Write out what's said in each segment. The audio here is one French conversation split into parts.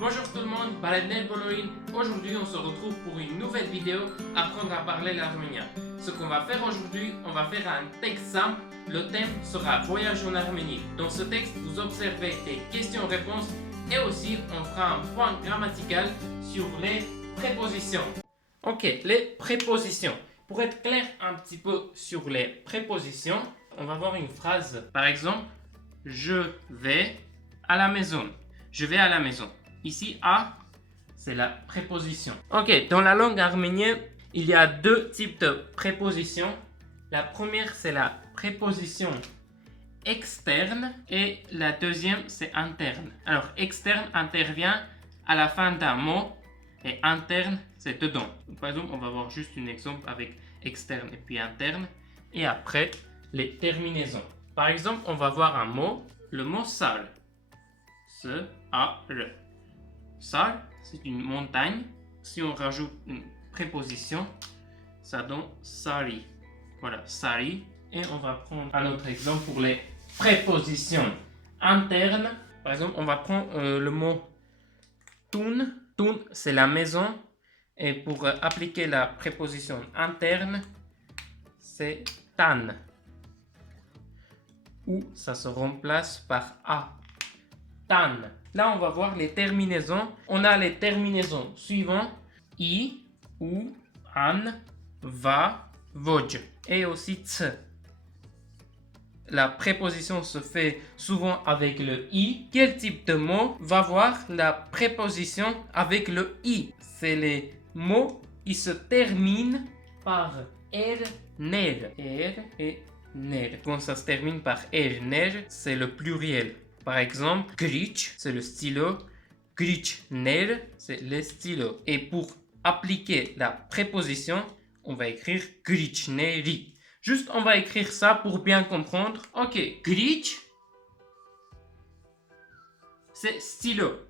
Bonjour tout le monde, Baladner Boloin. Aujourd'hui, on se retrouve pour une nouvelle vidéo, apprendre à parler l'arménien. Ce qu'on va faire aujourd'hui, on va faire un texte simple. Le thème sera Voyage en Arménie. Dans ce texte, vous observez des questions-réponses et aussi on fera un point grammatical sur les prépositions. Ok, les prépositions. Pour être clair un petit peu sur les prépositions, on va voir une phrase. Par exemple, je vais à la maison. Je vais à la maison. Ici, à, c'est la préposition. Ok, dans la langue arménienne, il y a deux types de prépositions. La première, c'est la préposition externe et la deuxième, c'est interne. Alors, externe intervient à la fin d'un mot et interne, c'est dedans. Donc, par exemple, on va voir juste un exemple avec externe et puis interne. Et après, les terminaisons. Par exemple, on va voir un mot, le mot salle. S-A-R. Salle, c'est une montagne. Si on rajoute une préposition, ça donne sari. Voilà, sari. Et on va prendre un autre exemple pour les prépositions internes. Par exemple, on va prendre le mot tun. Tun, c'est la maison. Et pour appliquer la préposition interne, c'est tan. Ou ça se remplace par a. Tan. Là, on va voir les terminaisons. On a les terminaisons suivantes. I, ou, an, va, voj. Et aussi ts. La préposition se fait souvent avec le i. Quel type de mot va voir la préposition avec le i? C'est les mots qui se terminent par er, ner. Er et ner. Quand ça se termine par er, ner, c'est le pluriel. Par exemple, grich, c'est le stylo. Grichner, c'est le stylo. Et pour appliquer la préposition, on va écrire grichneri. Juste, on va écrire ça pour bien comprendre. Ok, grich, c'est stylo.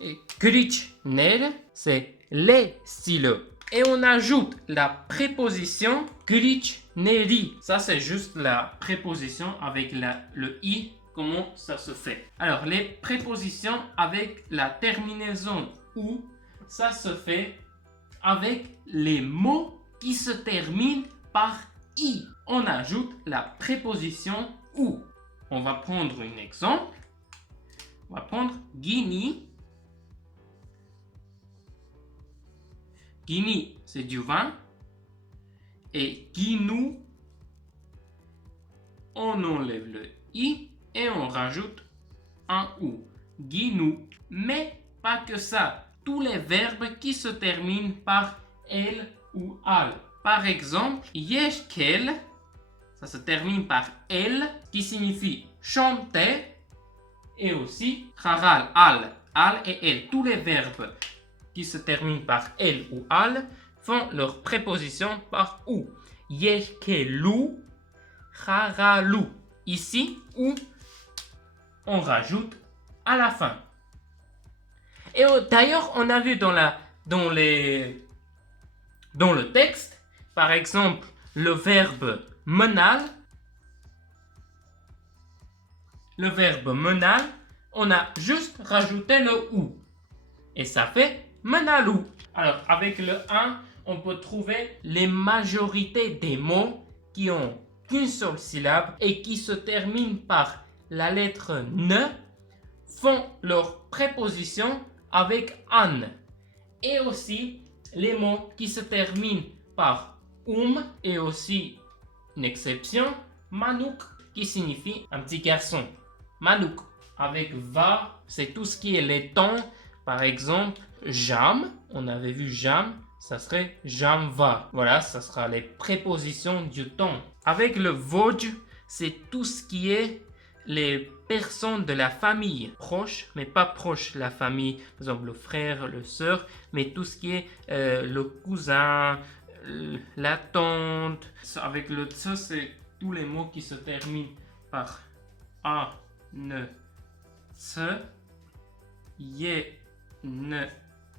Et grichner, c'est les stylos. Et on ajoute la préposition grichneri. Ça, c'est juste la préposition avec le i. Comment ça se fait? Alors, les prépositions avec la terminaison ou, ça se fait avec les mots qui se terminent par i. On ajoute la préposition ou. On va prendre un exemple. On va prendre Guini. Guini, c'est du vin. Et Guinou, on enlève le i. Et on rajoute un ou. Guinou. Mais pas que ça. Tous les verbes qui se terminent par el ou al. Par exemple, yeshkel, ça se termine par el, qui signifie chanter. Et aussi haral, al et el. Tous les verbes qui se terminent par el ou al font leur préposition par ou. Yeshkelu, haralou. Ici, ou on rajoute à la fin. Et d'ailleurs, on a vu dans le texte, par exemple, le verbe menal. Le verbe menal, on a juste rajouté le ou. Et ça fait menalou. Alors, avec le 1, on peut trouver les majorités des mots qui ont qu'une seule syllabe et qui se terminent par la lettre ne font leur préposition avec an. Et aussi les mots qui se terminent par et aussi une exception, manouk, qui signifie un petit garçon. Manouk avec va, c'est tout ce qui est les temps. Par exemple, jam, on avait vu jam, ça serait jam va. Voilà, ça sera les prépositions du temps. Avec le voj, c'est tout ce qui est les personnes de la famille proche, mais pas proche de la famille, par exemple le frère, le sœur, mais tout ce qui est le cousin, la tante. Avec le tse, c'est tous les mots qui se terminent par a, ne, tse, ye, ne,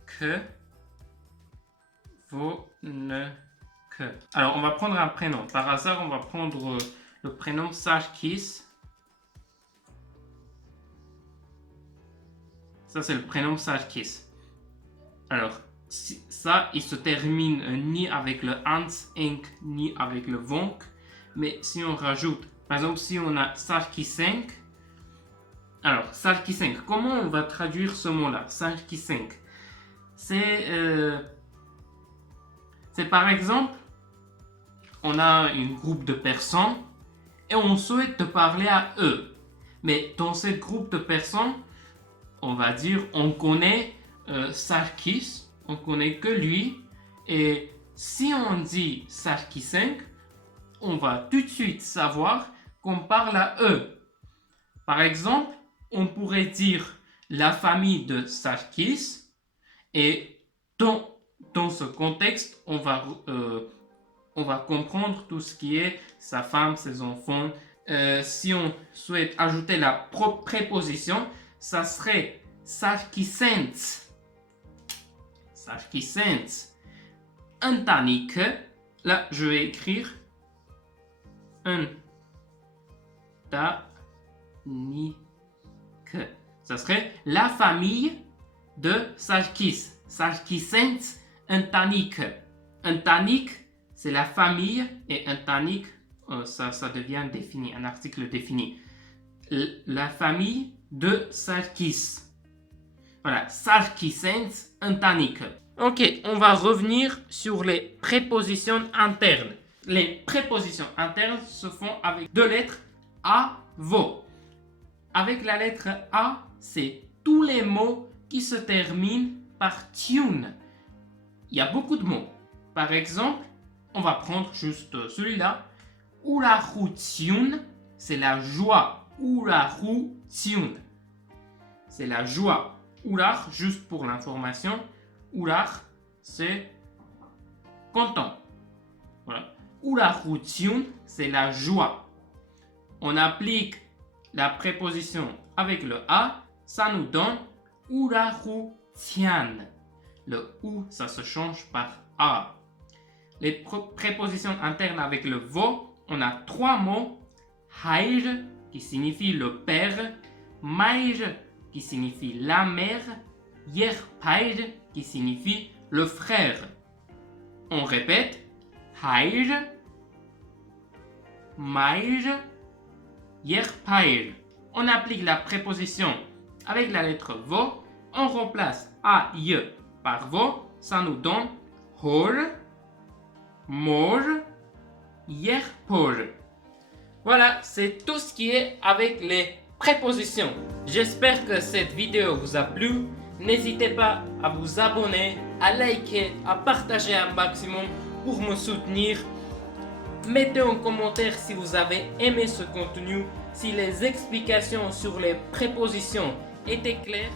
que, vo, ne, que. Alors, on va prendre un prénom. Par hasard, on va prendre le prénom Sajkis. Ça, c'est le prénom Sarkis. Alors, ça, il se termine ni avec le ans, enk, ni avec le vonk. Mais si on rajoute, par exemple, si on a Sarkisenk, alors, Sarkisenk, comment on va traduire ce mot-là? Sarkisenk. C'est par exemple, on a un groupe de personnes et on souhaite te parler à eux. Mais dans ce groupe de personnes, on va dire, on connaît Sarkis, on connaît que lui. Et si on dit Sarkisenk, on va tout de suite savoir qu'on parle à eux. Par exemple, on pourrait dire la famille de Sarkis et dans ce contexte, on va comprendre tout ce qui est sa femme, ses enfants. Si on souhaite ajouter la préposition, ça serait Sarkisent. Sarkisent. Antanik. Là, je vais écrire Antanik. Ça serait la famille de Sarkis. Sarkisent Antanik. Antanik, c'est la famille et Antanik, ça devient défini, un article défini. La famille de Sarkis. Voilà, Sarkisent Antanik. Ok, on va revenir sur les prépositions internes. Les prépositions internes se font avec deux lettres A, vo. Avec la lettre A, c'est tous les mots qui se terminent par tune. Il y a beaucoup de mots. Par exemple, on va prendre juste celui-là. Urahu tune, c'est la joie. Urahu tune. C'est la joie. Urar, juste pour l'information, Urar, c'est content. Voilà. Urahu tune, c'est la joie. On applique la préposition avec le A, ça nous donne Urahu tian. Le ou, ça se change par A. Les prépositions internes avec le vo, on a trois mots. Haij, qui signifie le père. Maij, qui signifie la mère. Yerpaij, qui signifie le frère. On répète. Haij, maij, yerpaij. On applique la préposition avec la lettre vo. On remplace a, y par vo. Ça nous donne hor, mor, yerpor. Voilà, c'est tout ce qui est avec les prépositions. J'espère que cette vidéo vous a plu. N'hésitez pas à vous abonner, à liker, à partager un maximum pour me soutenir. Mettez en commentaire si vous avez aimé ce contenu, si les explications sur les prépositions étaient claires.